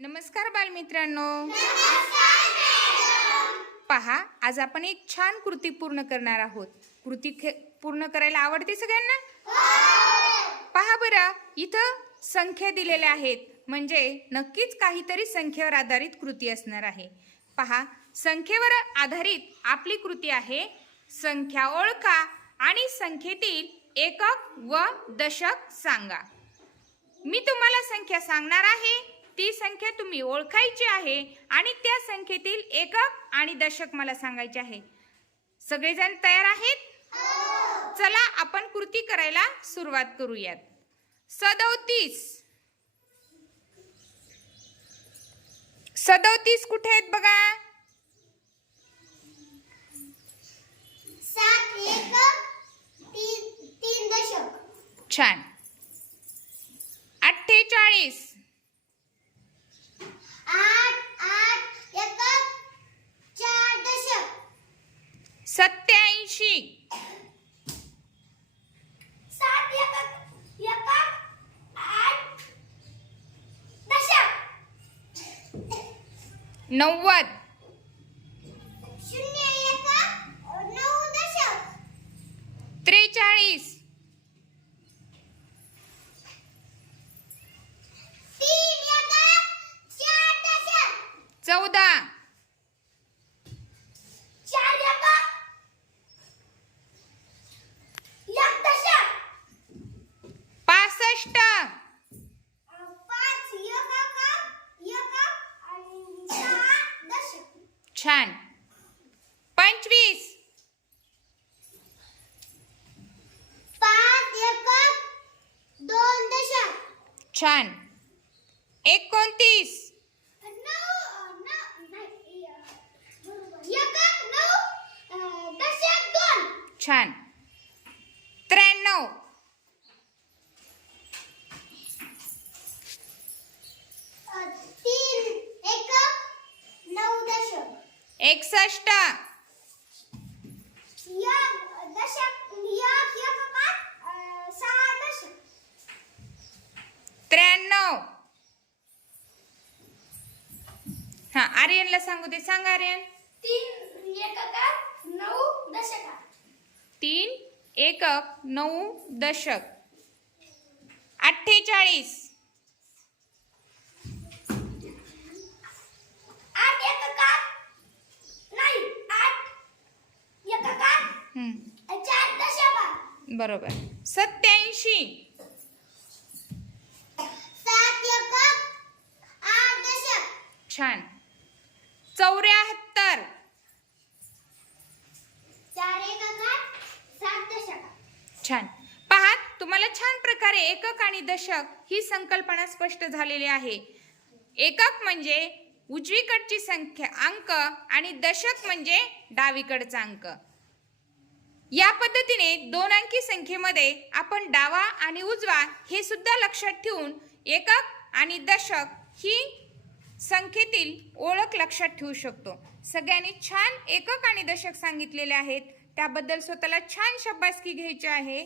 नमस्कार बालमित्रांनो. पहा आज आपण एक छान कृती पूर्ण करणार आहोत. कृती पूर्ण करायला आवडते सगळ्यांना? पहा बरं इथं संख्या दिलेल्या आहेत. म्हणजे नक्कीच काहीतरी संख्येवर आधारित कृती असणार आहे. पहा संख्येवर आधारित आपली कृती आहे संख्या ओळखा आणि संख्येतील एकक व दशक सांगा. मी तुम्हाला संख्या सांगणार आहे. ती संख्या तुम्ही ओळखायची आहे आणि त्या संख्येतील एकक आणि दशक मला सांगायचे आहे. सगळेजण तयार आहेत? चला आपण कृती करायला सुरुवात करूयात. सदोतीस. सदोतीस कुठे आहेत बघा? सात एकक तीन तीन दशक. छान. अठ्ठेचाळीस आठ आठ एकक चार दशक सत्याऐंशी. नव्वद. त्रेचाळीस तीन एकक चार दशक चौदा. पासष्ट. छान. पंचवीस. छान. एकोणतीस नऊ न- नाही, अ, एकक नऊ अ, दशक दोन छान. त्र्याण्णव. दशक. एकसष्ट. एक दशक एक दशक. त्र्याण्णव. हा आर्यनला सांगू दे. सांग आर्यन. तीन एककात नऊ दशकात. तीन एकक नऊ दशक. अठ्ठेचाळीस. आठ एककात नाही छान. पहा तुम्हाला छान प्रकारे एकक आणि दशक ही संकल्पना स्पष्ट झालेली आहे. एकक म्हणजे उजवीकडची संख्या अंक आणि दशक म्हणजे डावीकडचा अंक. या पद्धतीने दोन अंकी संख्येमध्ये आपण डावा आणि उजवा हे सुद्धा लक्षात ठेवून एकक आणि दशक ही संख्येतील ओळख लक्षात ठेवू शकतो. सगळ्यांनी छान एकक आणि दशक सांगितलेले आहेत. त्याबद्दल स्वतःला छान शब्बासकी घ्यायची आहे.